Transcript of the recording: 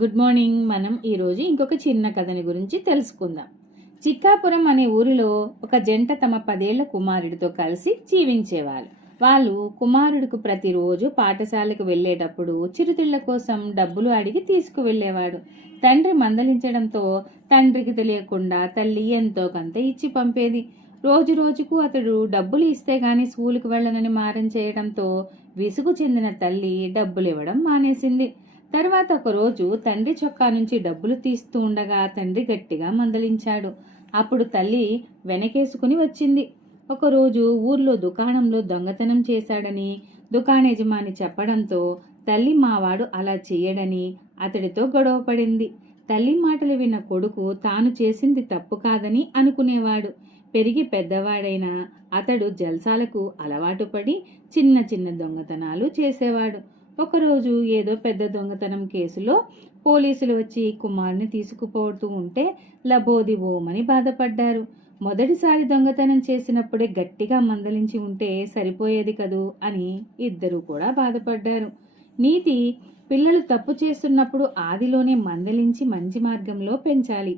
Good morning. మనం ఈరోజు ఇంకొక చిన్న కథని గురించి తెలుసుకుందాం. చిక్కాపురం అనే ఊరిలో ఒక జంట తమ 10 ఏళ్ల కుమారుడితో కలిసి జీవించేవారు. వాళ్ళు కుమారుడికి ప్రతిరోజు పాఠశాలకు వెళ్లేటప్పుడు చిరుతిళ్ల కోసం డబ్బులు అడిగి తీసుకువెళ్లేవాడు. తండ్రి మందలించడంతో తండ్రికి తెలియకుండా తల్లి ఎంతో కొంత ఇచ్చి పంపేది. రోజు రోజుకు అతడు డబ్బులు ఇస్తే గాని స్కూలుకు వెళ్ళనని మారం చేయడంతో విసుగు చెందిన తల్లి డబ్బులు ఇవ్వడం మానేసింది. తర్వాత ఒకరోజు తండ్రి చొక్కా నుంచి డబ్బులు తీస్తూ ఉండగా తండ్రి గట్టిగా మందలించాడు. అప్పుడు తల్లి వెనకేసుకుని వచ్చింది. ఒకరోజు ఊర్లో దుకాణంలో దొంగతనం చేశాడని దుకాణయజమాని చెప్పడంతో తల్లి మావాడు అలా చెయ్యడని అతడితో గొడవ పడింది. తల్లి మాటలు విన్న కొడుకు తాను చేసింది తప్పు కాదని అనుకునేవాడు. పెరిగి పెద్దవాడైన అతడు జల్సాలకు అలవాటు పడి చిన్న చిన్న దొంగతనాలు చేసేవాడు. ఒకరోజు ఏదో పెద్ద దొంగతనం కేసులో పోలీసులు వచ్చి కుమార్ని తీసుకుపోతూ ఉంటే లబోదిబోమని బాధపడ్డారు. మొదటిసారి దొంగతనం చేసినప్పుడే గట్టిగా మందలించి ఉంటే సరిపోయేది కదూ అని ఇద్దరు కూడా బాధపడ్డారు. నీతి: పిల్లలు తప్పు చేస్తున్నప్పుడు ఆదిలోనే మందలించి మంచి మార్గంలో పెంచాలి.